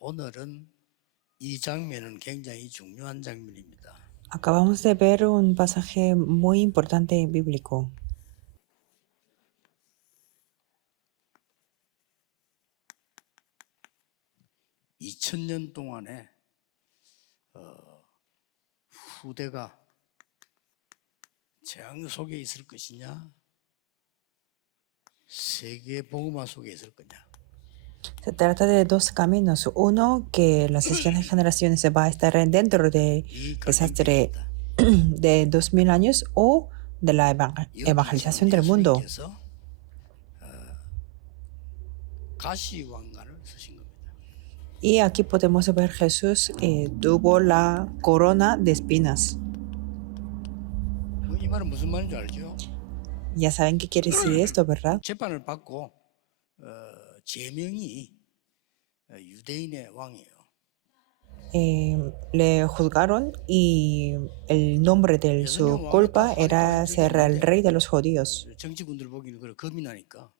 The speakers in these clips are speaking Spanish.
오늘은 이 장면은 굉장히 중요한 장면입니다. Acabamos de ver un pasaje muy importante bíblico. 2000년 동안에 후대가 재앙 속에 있을 것이냐, 세계 복음화 속에 있을 거냐. Se trata de dos caminos. Uno, que las siguientes generaciones se va a estar dentro del 이 desastre 갈림길입니다. de 2000 años o de la evangelización del mundo. 예수님께서 가시 왕관을 쓰신 겁니다. Y aquí podemos ver Jesús tuvo la corona de espinas. 이 말은 무슨 말인 줄 알죠? Ya saben qué quiere decir esto, ¿verdad? 재판을 받고 제명이 유대인의 왕이에요. Le juzgaron y el nombre de su culpa era ser el rey de los judíos. 정치군들 보기는 그래 겁이 나니까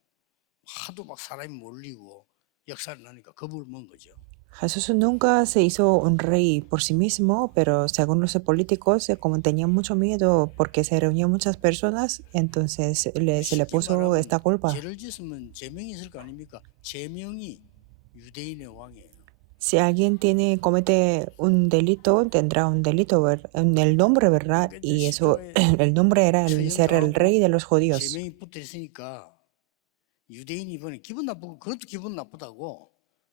하도 막 사람이 몰리고 역사를 나니까 겁을 먹은 거죠. Jesús nunca se hizo un rey por sí mismo, pero según los políticos, como tenían mucho miedo porque se reunían muchas personas, entonces se le puso esta culpa. 죄를 짓으면 제명이 있을 거 아닙니까? 제명이 유대인의 왕이에요. Si alguien comete un delito, tendrá un delito en el nombre, ¿verdad? Y eso, el nombre era el ser el rey de los judíos. 제명이 붙어 있으니까 유대인이 이번에 기분 나쁘고 그것도 기분 나쁘다고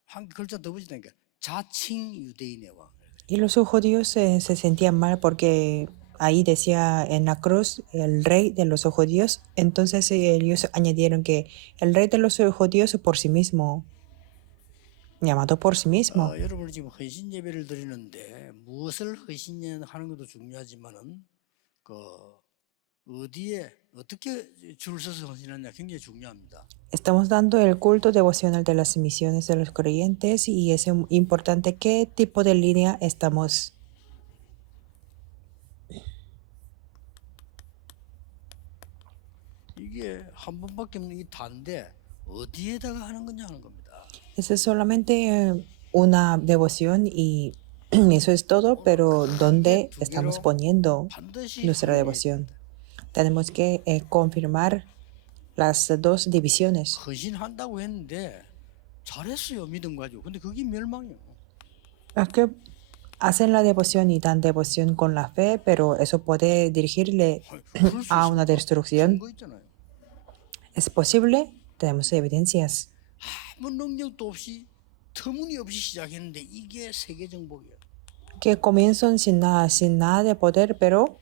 한 글자 더 붙이니까 자칭 유대인의 왕. Y los judíos se sentían mal porque ahí decía en la cruz el rey de los judíos. Entonces ellos añadieron que el rey de los judíos por sí mismo, llamado por sí mismo. 여러분은 지금 헌신 예배를 드리는데 무엇을 헌신하는 것도 중요하지만은 어디에 어떻게 줄을 서서 헌신하냐 굉장히 중요합니다. Estamos dando el culto devocional de las misiones de los creyentes y es importante qué tipo de línea estamos. 이게 한 번밖에 없는 이 단데 어디에다가 하는 거냐 하는 겁니다. Esa es solamente una devoción y eso es todo, pero ¿dónde estamos poniendo nuestra devoción? Tenemos que confirmar las dos divisiones. 헌신한다고 했는데 잘했어요 믿음 가지고. 근데 그게 멸망이에요. Es que hacen la devoción y dan devoción con la fe, pero eso puede dirigirle a una destrucción. 거 있잖아요. ¿Es posible? Tenemos evidencias. 아무 능력도 없이 터무니없이 시작했는데 이게 세계 정복이에요. Que comienzan sin nada de poder, pero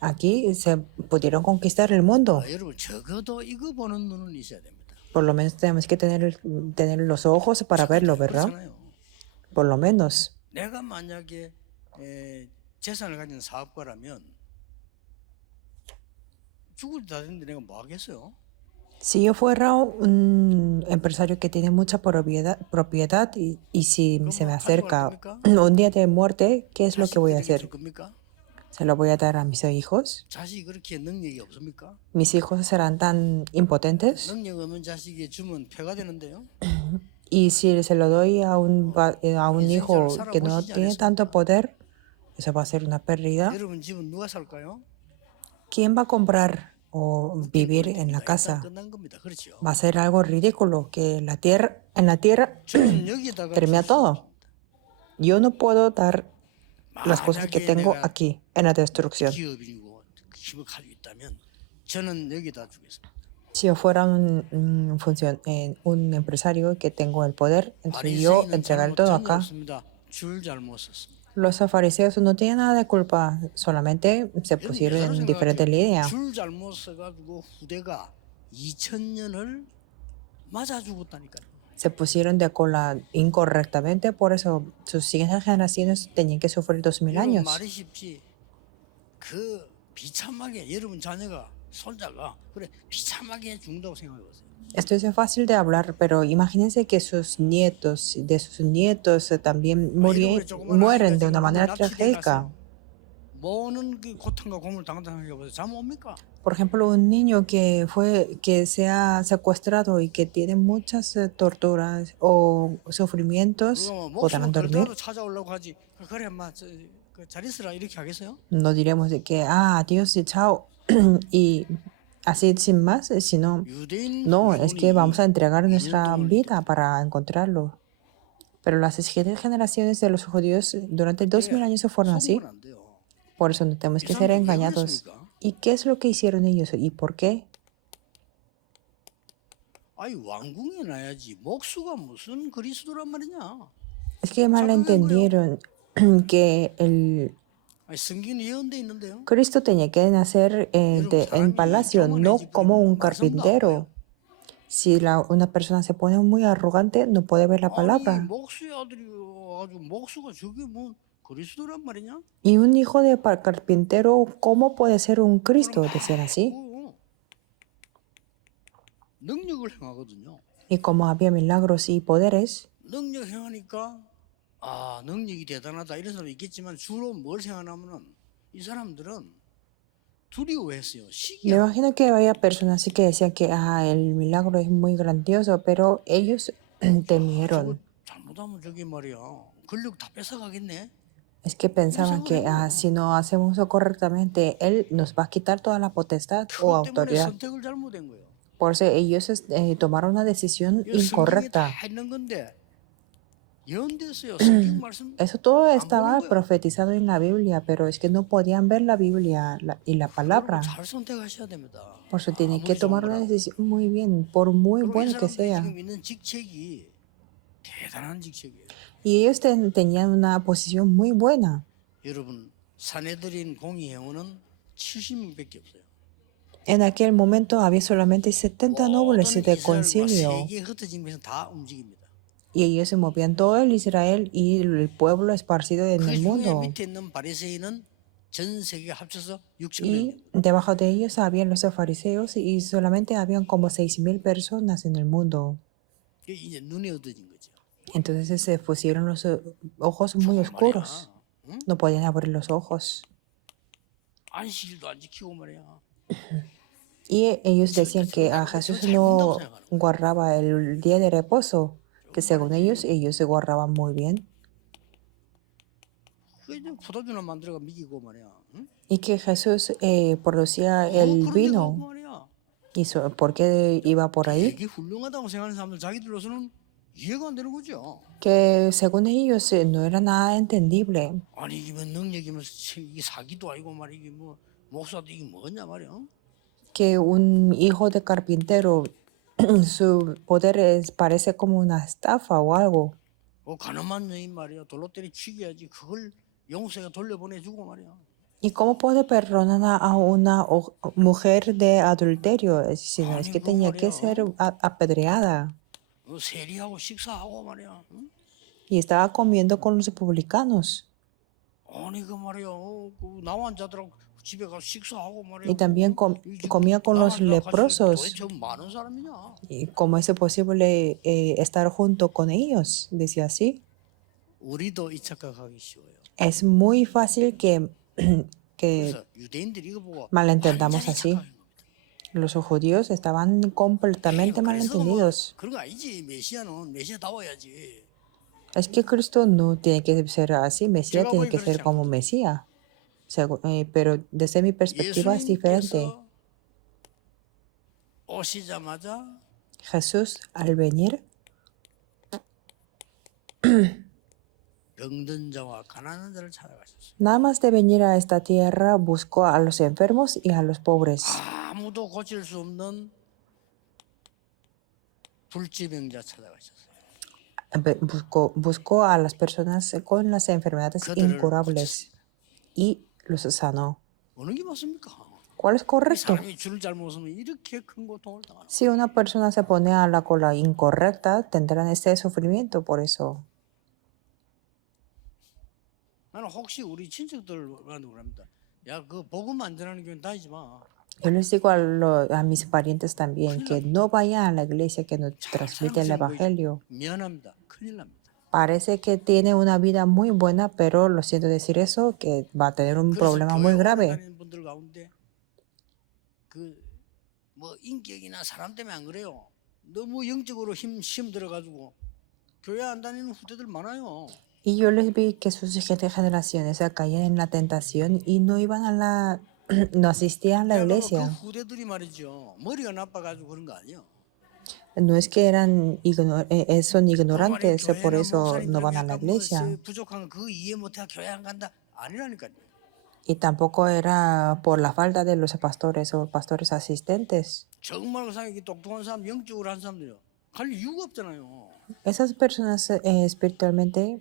aquí se pudieron conquistar el mundo. 여러분 적어도 이거 보는 눈은 있어야 됩니다. Por lo menos tenemos que tener los ojos para verlo, ¿verdad? 그렇잖아요. Por lo menos. 내가 만약에 재산을 가진 사업가라면 죽을 때 다 됐는데 내가 뭐 하겠어요? Si yo fuera un empresario que tiene mucha propiedad y si se me acerca un día de muerte, ¿qué es lo que voy a hacer? ¿Se lo voy a dar a mis hijos? 자식이 그렇게 능력이 없습니까? ¿Mis hijos serán tan impotentes? 능력 없는 자식이 주면 폐가 되는데요. Y si se lo doy a un hijo que no tiene tanto poder, eso va a ser una pérdida. 여러분 집은 누가 살까요? ¿Quién va a comprar o vivir en la casa? 끝난 겁니다. 그렇죠. Va a ser algo ridículo que en la tierra 저는 여기다가 termina todo. Yo no puedo dar las cosas que tengo aquí en la destrucción. 기업이고 힘을 가지고 있다면 저는 여기다 주겠습니다. Si yo fuera un empresario que tengo el poder, entonces yo entregar todo acá. 줄 잘못 썼습니다. Los fariseos no tienen nada de culpa, solamente se pusieron en diferente línea. 줄 잘못 써가지고 후대가 2000년을 맞아 죽었다니까요. Se pusieron de cola incorrectamente, por eso sus siguientes generaciones tenían que sufrir 2000 años. 말이 쉽지. 그 비참하게 여러분 자녀가 손자가 그래 비참하게 죽는다고 생각해보세요. Esto es fácil de hablar, pero imagínense que sus nietos también mueren de una manera trágica. 뭐는 그 고통과 고문을 당한다고 생각해보세요. 잠 옵니까? Por ejemplo, un niño que se ha secuestrado y que tiene muchas torturas o sufrimientos, 우리가 뭐 ¿podrán 목숨을 걸더라도 dormir? 찾아오려고 하지. 그래, 엄마, 잘 있으라 이렇게 하겠어요? No diremos de que, adiós y chao, y así sin más, sino, 유대인 no, es que vamos 후손이 a entregar 2년 nuestra 동안 이렇게 vida para encontrarlo. Pero las siguientes generaciones de los judíos durante 2000 años se fueron 속으면 así. 안 돼요. Por eso no tenemos 이 que ser 사람들 왜 engañados. 그랬습니까? ¿Y qué es lo que hicieron ellos? ¿Y por qué? 아니 왕궁에 놔야지 목수가 무슨 그리스도란 말이냐? Es que 착각한 거예요. malentendieron que el 아니 성경에 예언돼 있는데요. Cristo tenía que nacer en palacio, no como un carpintero. Si una persona se pone muy arrogante, no puede ver la 아니 palabra. 목수의 아들이 아주 목수가 저게 뭐 그리스도란 말이냐? Y un hijo de carpintero, ¿cómo puede ser un Cristo? Decían así. 능력을 행하거든요. Y como había milagros y poderes, 능력 행하니까 아 능력이 대단하다 이런 사람도 있겠지만 주로 뭘 생각하냐면은 이 사람들은 두려워했어요. me 시기야. imagino que había personas así que decían que el milagro es muy grandioso, pero ellos temieron. 잘못하면 저기 말이야 권력 다 뺏어가겠네. Es que pensaban que si no hacemos eso correctamente, Él nos va a quitar toda la potestad o 그것 때문에 autoridad. 선택을 잘못한 거예요. Por eso ellos tomaron una decisión 이거 성경에 incorrecta. 다 있는 건데 예언됐어요. 성경 말씀 Eso todo 안 estaba 보는 거예요. profetizado en la Biblia, pero es que no podían ver la Biblia y la palabra. 잘 선택하셔야 됩니다. Por eso tienen que 아무리 좋은 tomar una 거라고. decisión muy bien, por muy 그리고 이 bueno que 사람들이 sea. 지금 있는 직책이 대단한 직책이에요. Y ellos tenían una posición muy buena. 여러분 사내들인 공의회원은 70명밖에 없어요. En aquel momento había solamente 70 nobles 모든 de 이스라엘과 concilio. 세계 흩어지면서 다 움직입니다. Y ellos se movían todo el Israel y el pueblo esparcido en 그 el 중에 mundo. 밑에 있는 바리새인은 전 세계 합쳐서 6천 Y 명입니다. debajo de ellos habían los fariseos y solamente habían como 6,000 personas en el mundo. 이게 이제 눈에 얻어진 거죠. Entonces se pusieron los ojos muy 저거 oscuros. 말이야. 응? No podían abrir los ojos. 안식일도 안 지키고 말이야. Y ellos decían que a Jesús no guardaba el día de reposo, que según ellos se guardaban muy bien. 그 이제 포도주나 만들어가 미기고 말이야. 응? Y que Jesús producía 뭐 el 그런 데 가고 vino. 말이야. ¿Y por qué iba por ahí? 되게 훌륭하다고 생각하는 사람들 자기들로서는 이해가 안 되는 거죠. Que según ellos no era nada entendible. 아니 이게 능력이면 이게 사기도 아니고 말이야. 이게 뭐 목사도 이게 뭐냐 말이야. Que un hijo de carpintero, su poder parece como una estafa o algo. 가늠한 여인 말이야. 돌로 때려 죽여야지. 그걸 용서가 돌려보내주고 말이야. ¿Y cómo puede perdonar a una mujer de adulterio? Sino es que tenía que ser apedreada. 세리하고 식사하고 말이야. 응? Y estaba comiendo con los publicanos. 아니 그 말이야. 그 나만 자들하고 집에 가서 식사하고 말이야. Y también comía con los leprosos. 도대체 많은 사람이냐? ¿Y cómo es posible estar junto con ellos? Decía así. 우리도 이 착각하기 쉬워요. Es muy fácil que 그래서 유대인들이 이거 보고 malentendamos 완전히 así. 착각한 겁니다. Los judíos estaban completamente malentendidos. 그런 거 아니지. 메시아는 메시아다워야지. Es que Cristo no tiene que ser así, Mesías tiene que ser como Mesías. Pero desde mi perspectiva es diferente. 예수님께서 오시자마자 Jesús, al venir, 병든 자와 가난한 자를 찾아가셨어요. nada más de venir a esta tierra, buscó a los enfermos y a los pobres. 아무도 고칠 수 없는 불치병자 찾아가셨어요. Buscó a las personas con las enfermedades 그들을 incurables y los sanó. 어느 게 맞습니까? ¿Cuál es 이 correcto? 사람이 줄을 잘못 서면 이렇게 큰 고통을 당하는. Si una persona se pone a la cola incorrecta, tendrán este sufrimiento por eso. 나는 혹시 우리 친척들한테 그럽니다. 야, 그 복음 안 전하는 교회 다니지 마. Yo les digo a mis parientes también que no vayan a la iglesia que nos transmite el evangelio. 미안합니다. 큰일 납니다. Parece que tiene una vida muy buena, pero lo siento decir eso, que va a tener un 그래서 problema muy 교회 grave. 다니는 분들 가운데 뭐 인격이나 사람 때문에 안 그래요. 너무 영적으로 힘 들어가지고 교회 안 다니는 후대들 많아요. Y yo les vi que sus siguientes generaciones caían en la tentación y no iban a la, no asistían a la 내가 그 iglesia. 후대들이 말이죠. 머리가 나빠가지고 그런 거 아니에요. No es que son 그 말이 ignorantes, por 교회나 eso no 목사님들은 van a la 약간 뭐 iglesia. 부족한 거 그거 이해 못해 교회 안 간다 아니라니까요. Y tampoco era por la falta de los pastores o pastores asistentes. 정말 그 사람이 똑똑한 사람, 영적으로 한 사람들이요. 갈 이유가 없잖아요. Esas personas espiritualmente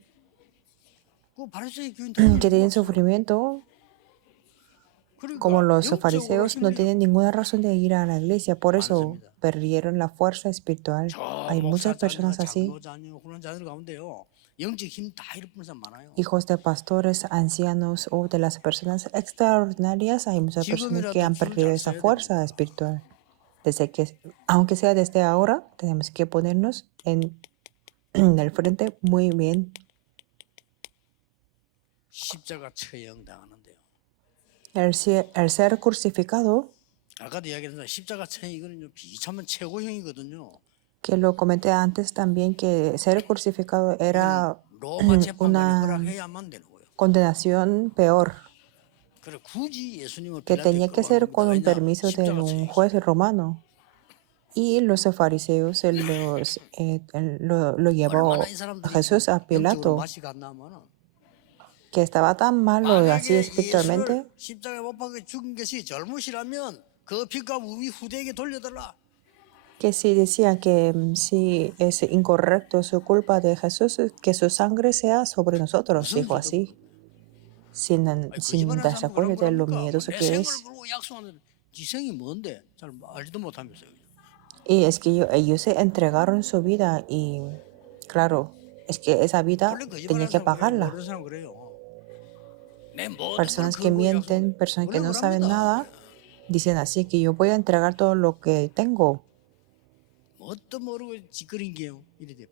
그 바리새인 교인 que 다닐 이유가 tienen 없어. sufrimiento, como 그러니까 los 영적으로 fariseos, no 힘들죠. tienen ninguna razón de ir a la iglesia. Por eso 많습니다. perdieron la fuerza espiritual. 저 Hay 목사 muchas personas 자녀나 así, 장로 자녀 그런 자들 가운데요. 영적 힘 다 잃어버린 사람 많아요. hijos de pastores, ancianos o de las personas extraordinarias. Hay muchas personas que 지금이라도 han 줄을 perdido 잘 esa 서야 fuerza 됩니다. espiritual. Aunque sea desde ahora, tenemos que ponernos en el frente muy bien. 십자가 처형 당하는데요. El ser crucificado, 아까도 이야기했는데 십자가 처형 이거는요 비참한 최고형이거든요. que lo comenté antes también, que ser crucificado era 로마 재판관이 una 허락해야만 되는 거예요. condenación peor, 그래 굳이 예수님을 que 빌라도에 tenía que ser 끌어갑니다. con un 왜냐? permiso de 십자가 un 처형이. juez romano. Y los fariseos lo llevó 얼마나 이 a 사람들이 Jesús a 영적으로 Pilato, 맛이 갔나면은 que estaba tan malo así 만약에 espiritualmente, 예수를 십자가에 못 박아 죽은 것이 잘못이라면 그 빚값 우리 후대에게 돌려달라. que si decía que si es incorrecto su culpa de Jesús, que su sangre sea sobre nosotros, 무슨 dijo 소리도 así, 모르고. sin 거짓말하는 darse 사람 cuenta de lo 그런 miedoso 내 que 생을 es. 걸고 약속하는 지성이 뭔데 잘 알지도 못하면서요. Y es que ellos se entregaron su vida y claro, es que esa vida 원래 tenía 거짓말하는 que 사람 그래요. pagarla. 모르는 사람 그래요. 내 모든 걸 Personas que 걸고 약속하는 mienten, personas que 원래 no saben 그럽니다. nada, dicen así que yo voy a entregar todo lo que tengo, 뭣도 모르고 짓거린 게요. 이래 돼.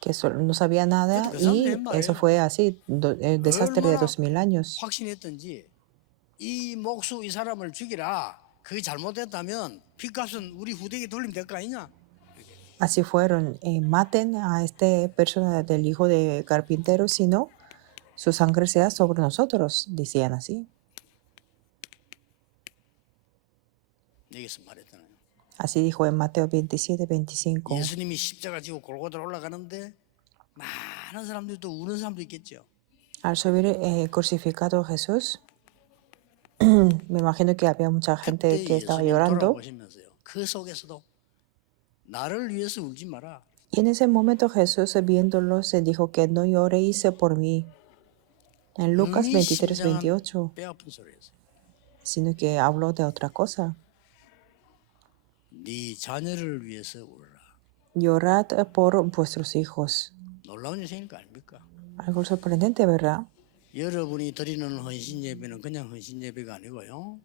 que no sabía nada 그 사람도 y 한 eso 말이에요. fue así, el desastre de 얼마나 2000 años. 확신했던지 이 목수 이 사람을 죽이라. 그게 잘못됐다면 빚값은 우리 후대에게 돌리면 될 거 아니냐? Así fueron, maten a esta persona del hijo de carpintero, si no, su sangre sea sobre nosotros, decían así. 여기서 말했잖아요. Así dijo en Mateo 27, 25. 예수님이 십자가 지고 골고다 올라가는데 많은 사람들이 또 우는 사람도 있겠죠. Al subir crucificado Jesús, me imagino que había mucha gente 그때 que estaba 예수님 llorando. 돌아보시면서요. 그 속에서도 나를 위해서 울지 마라. Y en ese momento Jesús, viéndolos, se dijo que no lloréis por mí. En Lucas 23, 의미심장한 28, 뼈아픈 소리였어요. sino que habló de otra cosa. 네 자녀를 위해서 울어라. Llorad por vuestros hijos. 놀라운 일이니까 아닙니까? Algo sorprendente, ¿verdad? 여러분이 드리는 헌신 예배는 그냥 헌신 예배가 아니고요.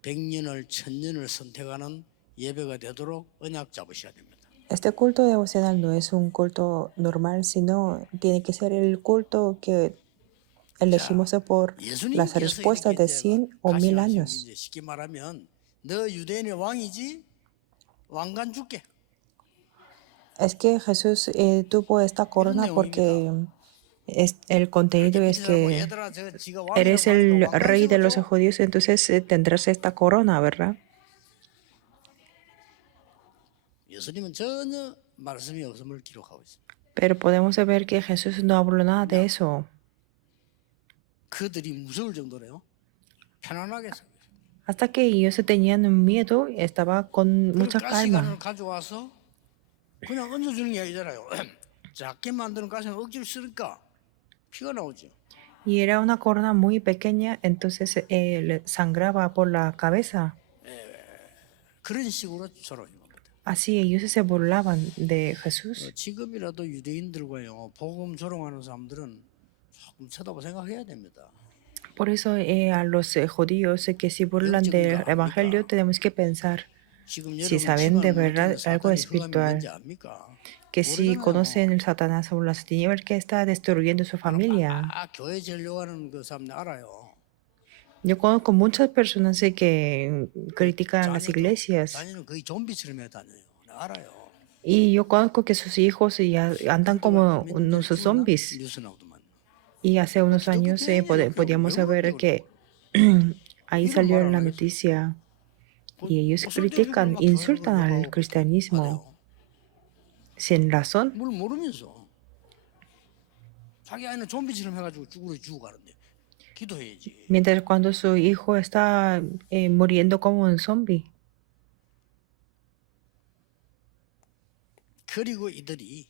100년을 1000년을 선택하는 예배가 되도록 언약 잡으셔야 됩니다. Este culto devocional no es un culto normal, sino tiene que ser el culto que elegimos por las 예수님께서 respuestas 이렇게 de 100 o 1000 가시하시고 años. 이제 쉽게 말하면 너 유대인의 왕이지 왕관 줄게. Es que Jesús tuvo esta corona porque el contenido es que 얘들아 저 지가 eres 왕이라고 el 하니까 rey de los 왕관 judíos, entonces tendrás esta corona, ¿verdad? 예수님은 전혀 말씀이 없음을 기록하고 있습니다. Pero podemos ver que Jesús no habló nada de eso. 그들이 무서울 정도로요. 편안하게 살고 있어요. Hasta que ellos tenían miedo, estaba con 그리고 mucha 가시관을 calma. 가져와서 그냥 얹어주는 게 아니잖아요. 작게 만드는 가시관 억지로 쓰니까 피가 나오죠. Y era una corona muy pequeña, entonces le sangraba por la cabeza. 그런 식으로 서로 겁니다. Así ellos se burlaban de Jesús. 지금이라도 유대인들과요 복음 조롱하는 사람들은 조금 쳐다보 생각해야 됩니다. Por eso a los judíos que se burlan del evangelio tenemos que pensar 지금 si 여러분 saben de 치료하는 verdad 못하는 algo 사탄의 흑암이 espiritual, 뭔지 압니까? que si 모르잖아요. conocen el Satanás o las tinieblas que está destruyendo su familia. 교회 재려고 하는 그 사람들 알아요. Yo conozco muchas personas que critican las 자녀도 iglesias 자녀는 거의 좀비처럼 해 다녀요. 내가 알아요. y yo conozco que sus hijos ya andan 기독교 como 몇 년 전에 unos 죽었나? zombies. 뉴스 나오더만. Y hace unos 기독교 años 대역교육을 podíamos 왜 그렇게 saber 어려워? que ahí 이런 salió 말 en 안 la 하겠어요. noticia y ellos 쓸데없이 그걸 critican, 막 교회에서 그걸 insultan al 욕하고 cristianismo 하대요. sin razón, 뭘 모르면서 자기 아이는 좀비처럼 해가지고 죽어가는데 기도해야지. mientras cuando su hijo está muriendo como un zombie. 그리고 이들이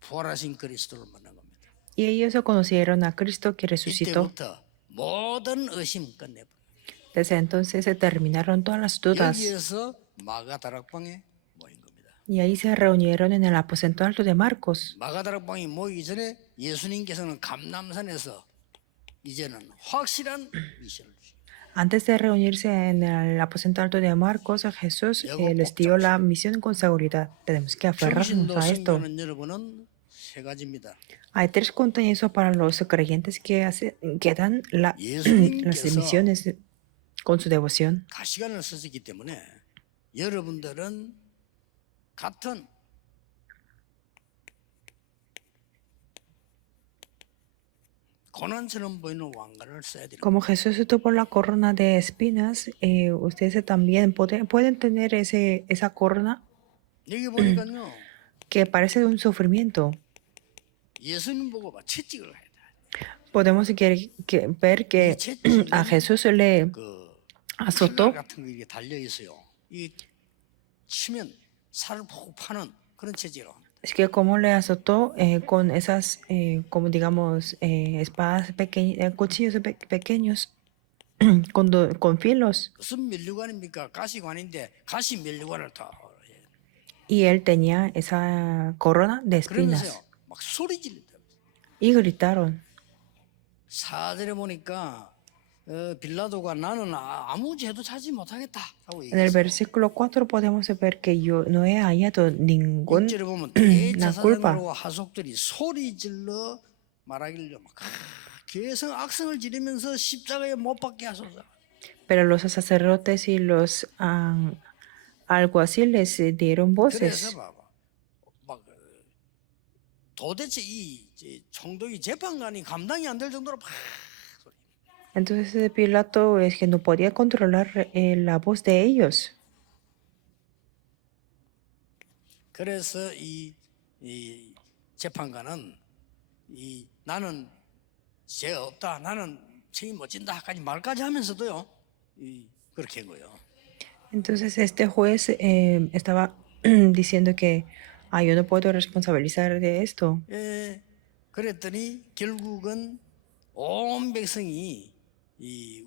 부활하신 그리스도를 만난 겁니다. Y ellos se conocieron a Cristo que resucitó. 이때부터 모든 의심 끝내버려. Desde entonces se terminaron todas las dudas 여기에서 마가다락방에 모인 겁니다. y ahí se reunieron en el aposento alto de Marcos. 마가다락방에 모이기 전에 예수님께서는 감남산에서 이제는 확실한 미션을 주십니다. Antes de reunirse en el aposento alto de Marcos, Jesús les dio la misión con seguridad. Tenemos que aferrarnos 평신도 a esto. 성교는 여러분은 세 가지입니다. Hay tres contenidos para los creyentes que dan las 예수님께서 misiones con su devoción. 가시관을 쓰셨기 때문에 여러분들은 같은 고난처럼 보이는 왕관을 써야 됩니다. Como Jesús tuvo la corona de espinas, ustedes también pueden tener esa corona 여기 보니까요, que parece de un sufrimiento. 예수님 보고 막 채찍을 해야 돼. Podemos ver que a Jesús le 그 azotó. 칼날 같은 거 이렇게 달려 있어요. 이 치면 살을 푹 파는 그런 채찍이라고 합니다. Es que como le azotó con esas, como digamos, espadas pequeñas, cuchillos pequeños con filos. 무슨 면류관입니까? 가시관인데 가시 면류관을 다. Y él tenía esa corona de 그러면서요, espinas. 막 소리 지르다. Y gritaron. 4절에 보니까 빌라도가 나는 아무 죄도 찾지 못하겠다 하고 En el 얘기했어요. versículo 4 podemos ver que yo no he hallado 6절에 보면 ninguna culpa. 대제사장으로 하속들이 소리 질러 말하기를 막 괴성 악성을 지르면서 십자가에 못 박게 하소서. Pero los sacerdotes y los alguaciles dieron 그래서 voces. 봐봐, 막 도대체 이 총독이 재판관이 감당이 안 될 정도로 막 소리. Entonces Pilato es que no podía controlar la voz de ellos. 그래서 이 재판관은 나는 죄 없다, 나는 책임 못 진다까지 말까지 하면서도요, 그렇게 한 거예요. Entonces este juez estaba diciendo que yo no puedo responsabilizar de esto. 그랬더니 결국은 온 백성이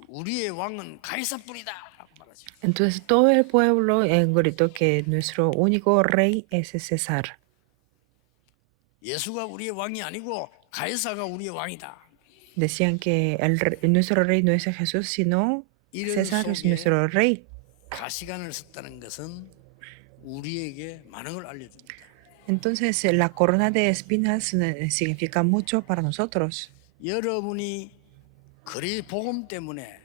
우리의 왕은 가이사뿐이다라고 말하죠. Entonces todo el pueblo gritó que nuestro único rey es César. 예수가 우리의 왕이 아니고 가이사가 우리의 왕이다. Decían que nuestro rey no es Jesús, sino César es nuestro rey. 가시관을 썼다는 것은 우리에게 많은 걸 알려줍니다. Entonces la corona de espinas significa mucho para nosotros. 여러분이 그리 복음 때문에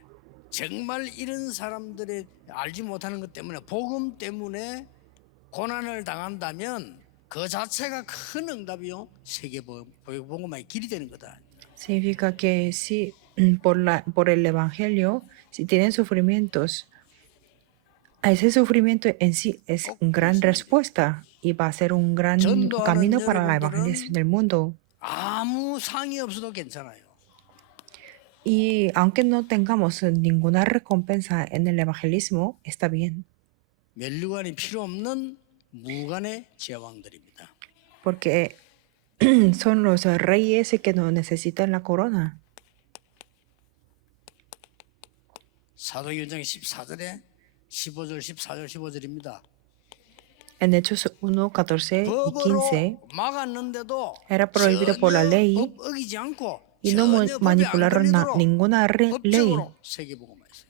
정말 이런 사람들의 알지 못하는 것 때문에 복음 때문에 고난을 당한다면 그 자체가 큰 응답이요 세계 복음화의 길이 되는 거다. Significa que si por el evangelio, si tienen sufrimientos, ese sufrimiento en sí es una gran respuesta y va a ser un gran camino para la evangelización del mundo. 아무 상이 없어도 괜찮아요. Y aunque no tengamos ninguna recompensa en el evangelismo, está bien. 면류관이 필요 없는 무관의 제왕들입니다. Porque son los reyes que no necesitan la corona. 사도행전 14절에 15절, 14절, 15절입니다. En Hechos 1, 14 y 15 법으로 막았는데도 era prohibido por la ley 법 어기지 않고 y no 전혀 법에 안 manipularon 걸리도록 ninguna ley, 법적으로 세계복음화했어요.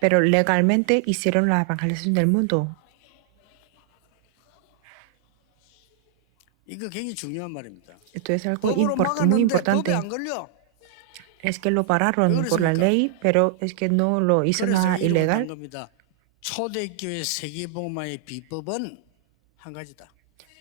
pero legalmente hicieron la evangelización del mundo. 이거 굉장히 중요한 말입니다. Esto es algo 법으로 muy 막았는데 법에 importante. 안 걸려. Es que lo 왜 pararon por la 그랬습니까? ley, pero es que no lo hizo 그래서 nada 이름을 딴 ilegal. 겁니다. 초대교회 세계복음화의 비법은 한 가지다.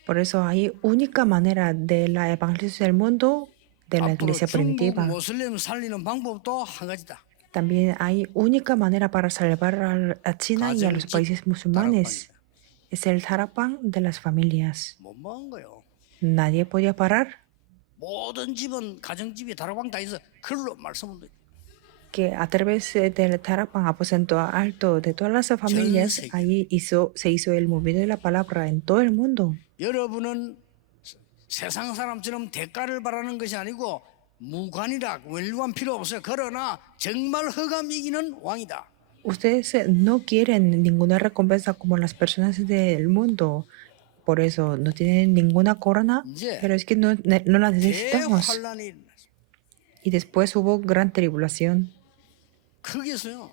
Por eso hay única manera de la evangelización del mundo de la 앞으로 iglesia 중국 primitiva. 모슬렘 살리는 방법도 한 가지다. También hay única manera para salvar a China y a los 가정집 países musulmanes. 다락방이다. Es el tarapán de las familias. 못 먹은 거요. Nadie podía parar 모든 집은 가정집이 다락방 다 있어. 글로 말씀을 드려. que a través del tarapán, aposento alto de todas las familias, 세계. ahí se hizo el movimiento de la palabra en todo el mundo. 여러분은 세상 사람처럼 대가를 바라는 것이 아니고 무관이라 웰관 필요 없어요. 그러나 정말 허감 이기는 왕이다. Ustedes no quieren ninguna recompensa como las personas del mundo. Por eso no tienen ninguna corona, 이제 pero es que no la necesitamos. 대환란이 일어났어요. Y después hubo gran tribulación. 거기에서요.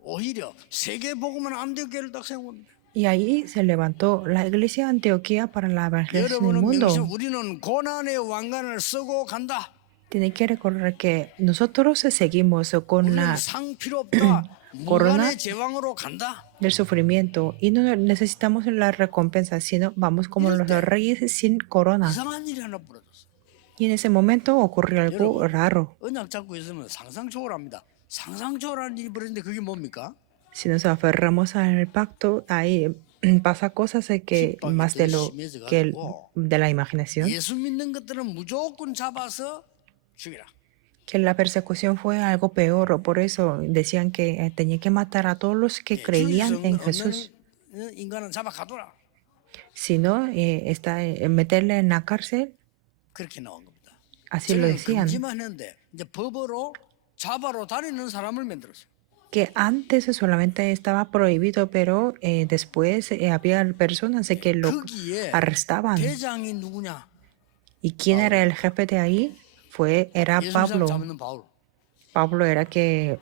오히려 세계 복음은 안디옥교회를 딱 세웁니다. Y ahí se levantó la iglesia de Antioquía para la evangelización del 여러분은 명심 mundo. 우리는 고난의 왕관을 쓰고 간다. Tienen que recordar que nosotros seguimos con 우리는 la 상 필요 없다. corona 무관의 제왕으로 간다. del sufrimiento y no necesitamos la recompensa, sino vamos como los reyes sin corona. 이상한 일이 하나 벌어졌어. Y en ese momento ocurrió algo raro. 언약 잡고 있으면 상상 초월합니다. 상상 초월하는 일이 벌어졌는데 그게 뭡니까? Si nos aferramos al pacto, ahí pasa cosas que 핍박이 más 더 de lo que 심해져가지고 de la imaginación. 예수 믿는 것들은 무조건 잡아서 죽이라. Que la persecución fue algo peor, por eso decían que tenía que matar a todos los que 죽일 수 creían en 없는 Jesús. 인간은 잡아 가둬라. Si no, meterle en la cárcel, 그렇게 나온 겁니다. así lo 저는 decían. 금지만 했는데 이제 법으로 잡아로 다니는 사람을 만들었어요. Que antes solamente estaba prohibido, pero después había personas que lo 거기에 arrestaban. 대장이 누구냐? ¿Y quién era el jefe de ahí? Era 예수 Pablo. 잡는 바울. Pablo era que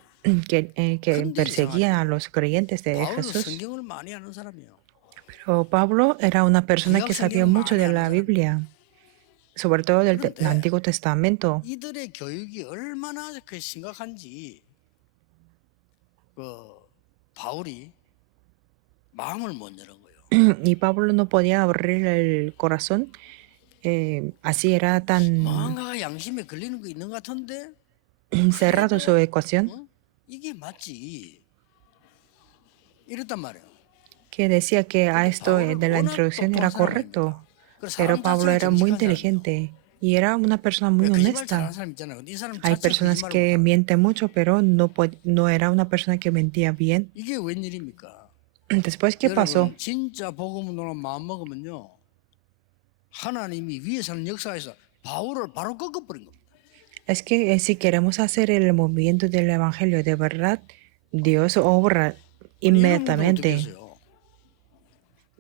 perseguía a los creyentes de 바울은 Jesús. 성경을 많이 아는 사람이에요. Pero Pablo era una persona que sabía mucho de la Biblia, sobre todo del Antiguo Testamento. 이들의 교육이 얼마나 그 심각한지 그 바울이 마음을 못 여는 거예요. Y Pablo no podía abrir el corazón. Así era tan 뭔가가 양심에 걸리는 거 있는 것 같은데 cerrado su ecuación 어? 이게 맞지 이랬단 말이에요. que decía que a esto de la introducción era correcto. Pero Pablo era muy inteligente y era una persona muy honesta. Hay personas que mienten mucho, pero no era una persona que mentía bien. 이게 웬일입니까? Después, ¿qué pasó? 여러분, 진짜 복음으로 마음 먹으면요 하나님이 위에서는 역사에서 바울을 바로 꺾어버린 겁니다. Es que si queremos hacer el movimiento del evangelio de verdad, Dios obra inmediatamente.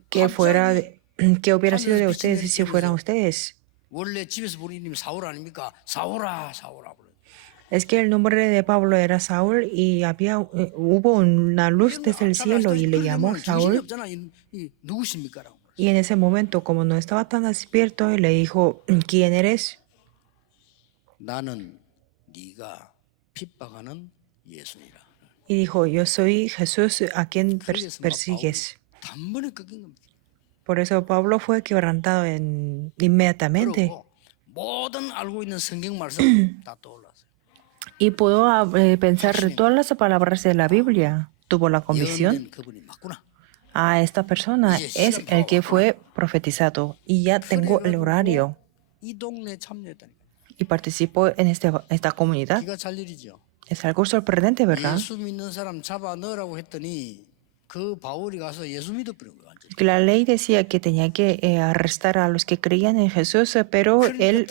Que hubiera sido de ustedes si fueran ustedes. 원래 집에서 부르는 이름이 사울 아닙니까? 사울아 사울아. Es que el nombre de Pablo era Saúl y hubo una luz desde el cielo y le llamó Saúl. 누구십니까? Y en ese momento, como no estaba tan despierto, le dijo, ¿quién eres? 나는 네가 핍박하는 예수니라. Y dijo, yo soy Jesús a quien persigues. 단번에 꺾인 겁니다. Por eso Pablo fue quebrantado inmediatamente. 그리고 모든 알고 있는 성경 말씀 다 떠올랐어요. Y pudo pensar todas las palabras de la Biblia. Tuvo la convicción. 예언된 그분이 맞구나. A esta persona es el que fue profetizado. Y ya tengo el horario. 이 동네 참여했다니까. Y participó en esta comunidad. 기가 찰 일이죠. Es algo sorprendente, ¿verdad? 예수 믿는 사람 잡아 넣으라고 했더니 그 바울이 가서 예수 믿어버린 거야. 완전히. La ley decía que tenía que arrestar a los que creían en Jesús, pero él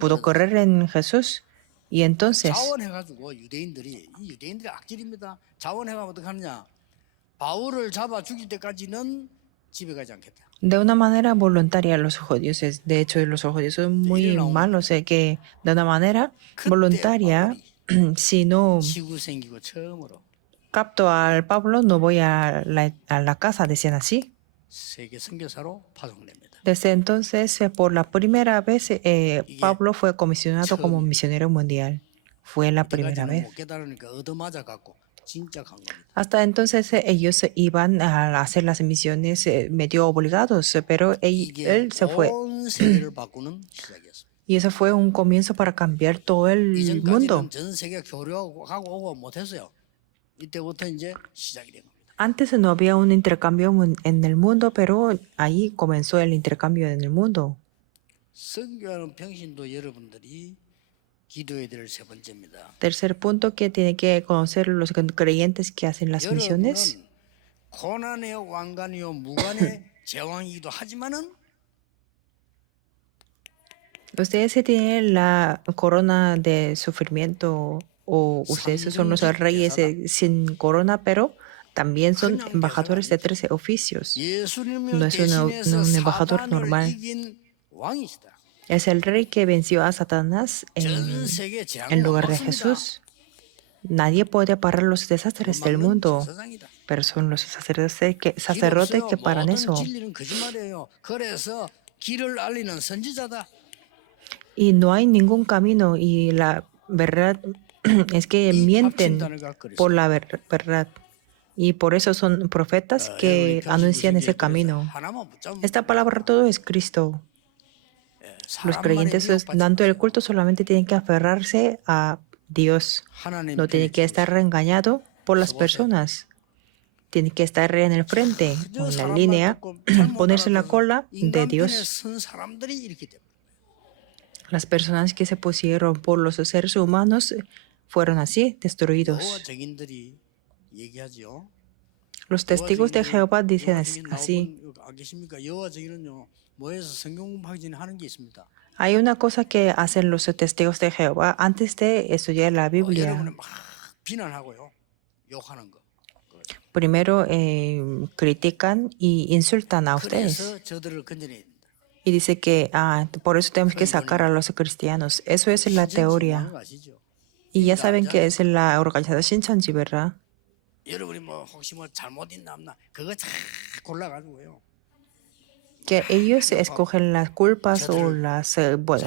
pudo correr en Jesús. Y entonces, 자원해가지고 유대인들이 악질입니다. 자원해가 어떻게 하느냐? 바울을 잡아 죽일 때까지는 집에 가지 않겠다. de una manera voluntaria, los judíos, de hecho, los judíos son muy malos, que de una manera voluntaria, si no 지구 생기고 처음으로 capto al Pablo, no voy a la casa, decían así. 세계 선교사로 파송됩니다. Desde entonces, por la primera vez, Pablo fue comisionado como misionero mundial. fue la primera 그때까지는 vez. 못 깨달으니까 얻어맞아 갖고 진짜 간 겁니다. Hasta entonces ellos iban a hacer las misiones medio obligados, pero 이게 él se fue. 온 세계를 바꾸는 시작이었습니다. Y eso fue un comienzo para cambiar todo el mundo. 이전까지는 전 세계 교류하고 가고 오고 못했어요. 이때부터 이제 시작이 된 겁니다. Antes no había un intercambio en el mundo, pero ahí comenzó el intercambio en el mundo. 선교하는 평신도 여러분들이 기도해야 될 세 번째입니다. Tercer punto que tiene que conocer los creyentes que hacen las misiones. 여러분은 고난의 왕관이요 무관의 제왕이기도 하지만은 Ustedes sí tienen la corona de sufrimiento o ustedes son los reyes sin corona, pero también son embajadores de 13 oficios. 예수님을 No es 대신해서 un embajador 사단을 normal. 이긴 왕이시다. Es el rey que venció a Satanás 전 세계 en 재앙을 lugar de 막습니다. Jesús. Nadie puede parar los desastres del mundo, 제사장이다. pero son los sacerdotes que paran 모든 eso. 진리는 거짓말이에요. 그래서 길을 알리는 선지자다. Y no hay ningún camino y la verdad es que 이 mienten 확신단을 갖고 por la verdad. Y por eso son profetas que anuncian ese camino. 하나만 붙잡으면 Esta palabra todo es Cristo. Los creyentes dando el culto solamente tienen que aferrarse a Dios. 하나님 No tiene que estar engañado por las personas. Tiene que estar en el frente, o en la línea, ponerse en la cola de Dios. 선 사람들이 이렇기 때문에 Las personas que se pusieron por los seres humanos fueron así, destruidos. 여호와 증인들이 얘기하죠. Los testigos de Jehová dicen así. 안 계십니까? 여호와 증인은요. 모여서 성경 공부하기 전에 하는 게 있습니다. Hay una cosa que hacen los testigos de Jehová antes de estudiar la Biblia. 여러분을 막 비난하고요. 욕하는 거. Primero critican y insultan a ustedes. 그래서 저들을 건져내야 됩니다. Y dice que por eso tenemos que sacar a los cristianos. Eso es la teoría. Y ya saben que es la organización Shincheonji, ¿verdad? 여러분이 뭐 혹시 뭐 잘못 있나 없나 그거 잘 골라가지고요. Que ellos escogen las culpas o las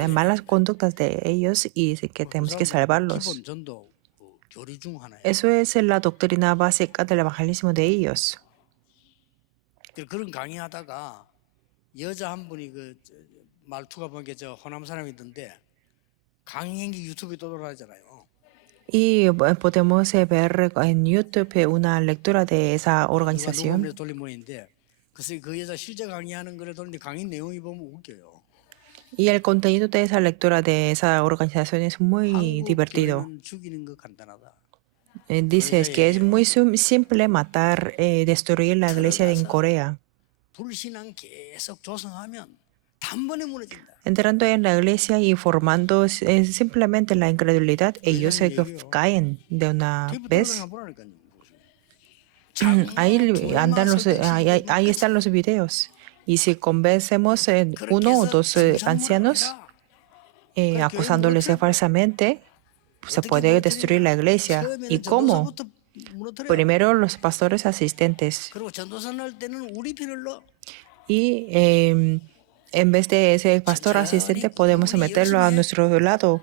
malas conductas de ellos y dicen que tenemos que salvarlos. 기본 전도 교리 중 하나예요. Eso es la doctrina básica del evangelismo de ellos. 그런 강의하다가 여자 한 분이 그 말투가 보니까 저 호남 사람이던데 강행기 유튜브에 떠돌아다니잖아요. Y podemos ver en YouTube una lectura de esa organización. 녹음을 돌린 모인데 그래서 그 여자 실제 강의하는 거를 돌리는데 강의 내용이 보면 웃겨요. Y el contenido de esa lectura de esa organización es muy divertido. 한국 교회는 죽이는 거 간단하다. Dice que es muy simple matar, destruir la iglesia en Corea. 불신앙 계속 조성하면 단번에 무너진다. Entrando en la iglesia y formando simplemente la incredulidad, ellos se caen de una vez. Ahí están los videos. Y si convencemos uno o dos ancianos acusándoles falsamente, se puede destruir la iglesia. ¿Y cómo? Primero los pastores asistentes. Y en vez de ese pastor asistente podemos meterlo a nuestro lado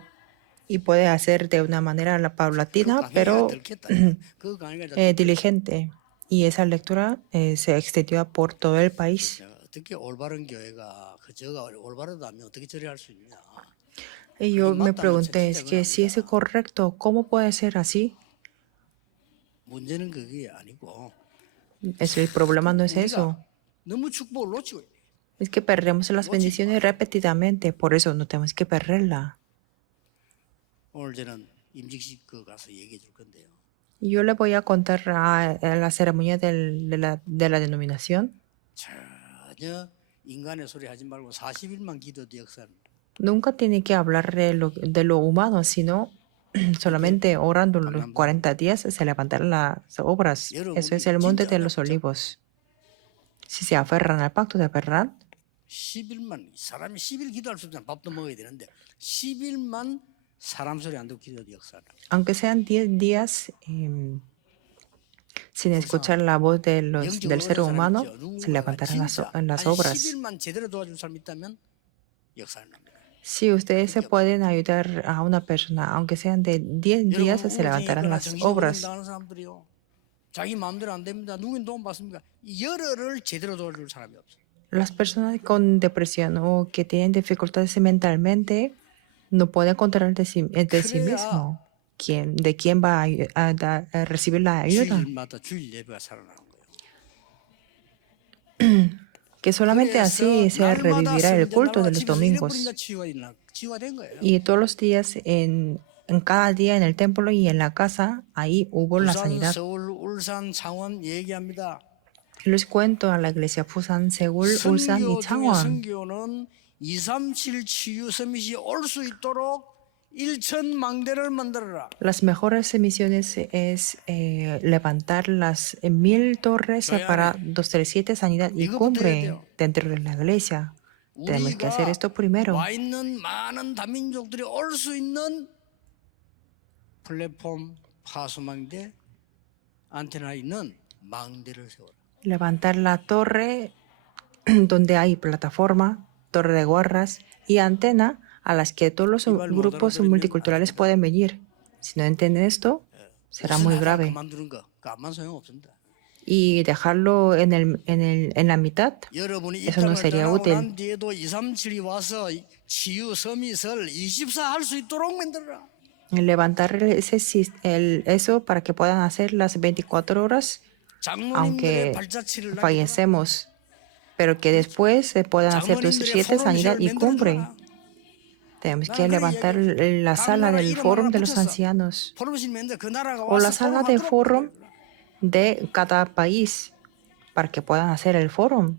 y puede hacer de una manera paulatina, pero diligente. Y esa lectura se extendió por todo el país. Y yo me pregunté, es que si es correcto, ¿cómo puede ser así? El problema no es eso. Es que perdemos las bendiciones repetidamente, por eso no tenemos que perderla. Y yo le voy a contar a la ceremonia de la denominación. Nunca tiene que hablar de lo humano, sino solamente orando los 40 días se levantarán las obras. Eso es el monte de los olivos. Si se aferran al pacto de verdad, 10일만 사람이 10일 기도할 수 있잖아. 밥도 먹어야 되는데 10일만 사람 소리 안 듣고 기도의 역사를. aunque sean 10 días sin escuchar la voz del ser humano, se levantarán las obras. 10일만 제대로 도와준 사람이 있다면 역사를 납니다. Si ustedes se 그게 없어요. pueden ayudar a una persona, aunque sean de 10 여러분 días, se 우울증이 levantarán 있거나 las 정신이 obras. 고령당하는 사람들이요. 자기 마음대로 안 됩니다. 누구인 도움 받습니까? 열흘을 제대로 도와줄 사람이 없어요. Las personas con depresión o que tienen dificultades mentalmente no pueden controlar de sí 그래야 mismo de quién va a recibir la ayuda. 주일마다 주일 예배가 살아나는 거예요. Que solamente 그래서 así se 날마다 revivirá el 성전 culto 날마다 de los 집에서 잃어버린다 domingos. 치유가 된 거예요. Y todos los días, en cada día en el templo y en la casa, ahí hubo la 부산, sanidad. 서울, 울산, 창원 얘기합니다. Les cuento a la iglesia Busan, Seúl, Ulsan y 선교 중에 Changwon. 선교는 237 치유 서밋이 올 수 있도록 1천 망대를 만들어라. Las mejores misiones es levantar las 1000 torres 교회 para 안에 237 sanidad y 이것부터 해야 cumbre 돼요. dentro de la iglesia. Tenemos que hacer 우리가 esto primero. 와 있는 많은 다민족들이 올 수 있는 플랫폼 파수망대 안테나 있는 망대를 세워라. Levantar la torre donde hay plataforma, torre de guardas y antena a las que todos los 이걸 못 grupos 알아들으면 multiculturales 안 됩니다. pueden venir. Si no entienden esto, será muy 하다 grave. 그만두는 거 아무 소용 없습니다. Y dejarlo en la mitad, 여러분이 이 eso no 땅을 sería 떠나고 útil. 난 뒤에도 237이 와서 치유 서밋을 24 할 수 있도록 만들어라. Levantar eso para que puedan hacer las 24 horas, 장로님들의 aunque 발자취를 남겨라. fallecemos, pero que después se puedan hacer 장로님들의 7 sanidad 포럼실을 y cumbre. 만들어줘라. Tenemos 나는 que 그런 levantar 얘기해요. la 각 sala 나라 del 이름 fórum 하나 de los 붙였어. ancianos 포럼실 만들 그 나라가 o la 와서 sala de 포럼하도록 fórum 만들어라. de cada país para que puedan hacer el fórum.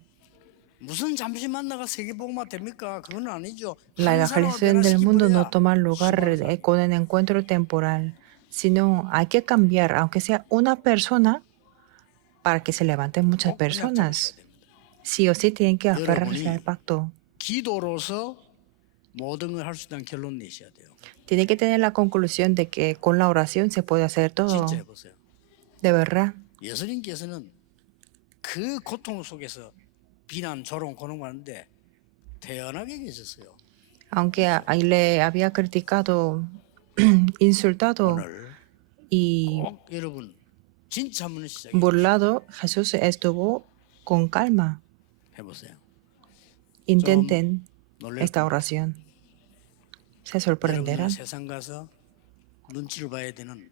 무슨 잠시 만나가 세계복음화 됩니까? 그건 아니죠. La 한 사람을 evangelización del mundo no 변화시켜버려야 toma lugar 수많은 사람. con el encuentro temporal, sino hay que cambiar, aunque sea una persona, para que se levanten muchas 꼭 언약 잡으셔야 personas. 됩니다. Sí o sí tienen que aferrarse al 여러분이 pacto. 기도로서 모든 걸 할 수 있다는 결론 내셔야 돼요. Tienen que tener la conclusión de que con la oración se puede hacer todo. 진짜 해보세요. De verdad. 예수님께서는 그 고통 속에서 비난, 조롱, 고능하는데 태연하게 계셨어요. Aunque ahí le había criticado, insultado 오늘 y 꼭 여러분 진짜 한번 시작해 burlado, Jesús estuvo con calma. 해보세요. Intenten 놀랄 esta 겁니다. oración. Se 여러분은 sorprenderán. 세상 가서 눈치를 봐야 되는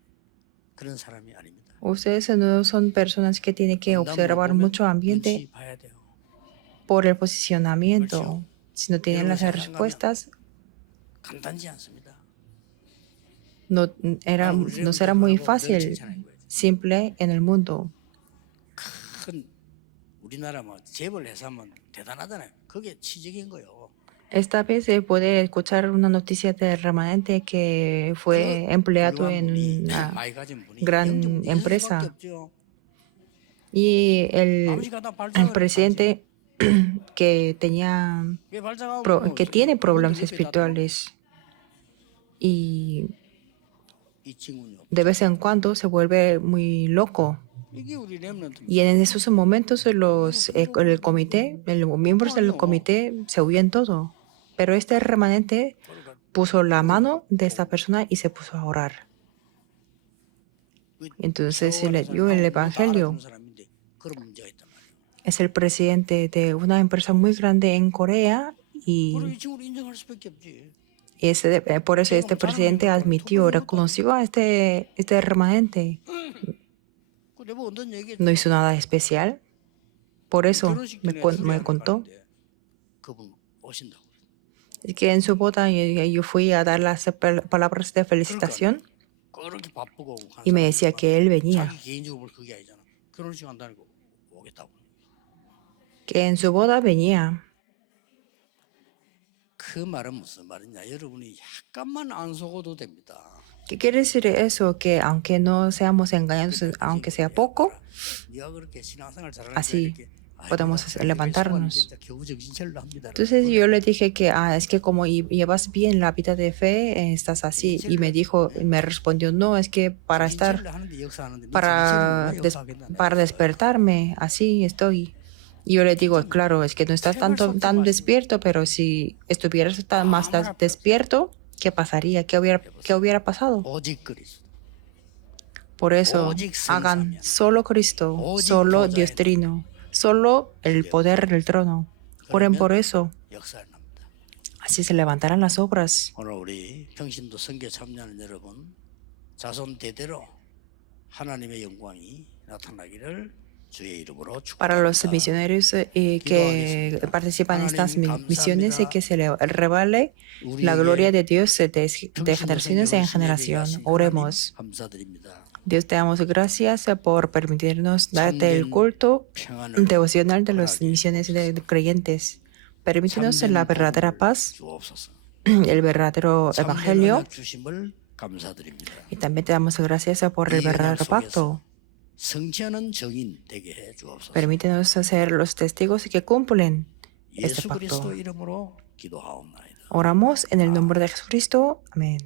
그런 사람이 아닙니다. Ustedes no son personas que tienen que 응답 못 observar 보면 mucho ambiente 눈치 봐야 돼요. por el posicionamiento. 그렇죠. Si no tienen 여러분 las 세상 respuestas, 간단지 않습니다. no 우리 no será muy 칭찬하는 fácil, 거예요. simple en el mundo. 큰 우리나라 뭐 재벌 회사면 대단하잖아요. 그게 치적인 거예요. Esta vez se puede escuchar una noticia del remanente que fue empleado 훌륭한 en 분이 una 많이 가진 분이 gran 영적 문제 empresa. 수밖에 없죠. Y 아버지가 다 el 발작을 presidente que 왜 발작하고 que tiene problemas 그분들 옆에 다 들어오고. espirituales y 이 친구는요. de vez en cuando se vuelve muy loco. 이게 우리 렘넌트입니다. Y en esos momentos el comité, los miembros del comité se huyen todo. Pero este remanente 그러니까 puso la mano de esta persona y se puso a orar. Entonces se le dio el evangelio. 사람인데 그런 문제가 있단 말이에요. Es el presidente de una empresa muy grande en Corea 그리고 y 이 친구를 인정할 수밖에 없지. por eso este presidente admitió, reconoció a este remanente. 그 내가 어떤 얘기 No hizo nada especial. Por eso 결혼식 me 전에 contó 그분 오신다고. que en su boda yo fui a dar las palabras de felicitación 그렇게 바쁘고 간 y me decía que él venía, 자기 개인적으로 볼 그게 아니잖아. 결혼식 한다니까 오겠다고. que en su boda venía. 그 말은 무슨 말이냐? 여러분이 약간만 안 속어도 됩니다. ¿Qué quiere decir eso? Que aunque no seamos engañados, aunque sea poco, 네가 그렇게 신앙생활 잘하니까 así 이렇게 podemos levantarnos. 진짜 겨우 정신 차리려 합니다. Entonces yo le dije que es que como llevas bien la vida de fe, estás así. Y me respondió, no, es que para estar, para despertarme, así estoy. Y yo le digo, claro, es que no estás tan despierto, pero si estuvieras más despierto, ¿qué pasaría? ¿Qué hubiera pasado? 오직 그리스도, Por eso, 오직 hagan 성사면, solo Cristo, 오직 solo 보좌에 Dios Trino, solo el poder del trono. Oren por eso. 역사를 납니다. Así se levantarán las obras. 오늘 우리 평신도 선교 참여하는 여러분, 자손 대대로 하나님의 영광이 나타나기를 주의 이름으로 Para los 축복합니다. misioneros que participan en estas misiones y que se le revele la gloria de Dios de generaciones en generación. Oremos. 감사드립니다. Dios, te damos gracias por permitirnos darte el culto 평안을 devocional de las misiones de creyentes. Permítenos la verdadera paz, 주옵소서. el verdadero 참된 evangelio, 언약 주심을 감사드립니다. y también te damos gracias por el verdadero pacto. 성취하는 증인 되게 해 주옵소서. Permítenos ser los testigos que cumplen este 예수 pacto. 그리스도 이름으로 기도하옵나이다. Oramos en el nombre de Jesucristo. Amén.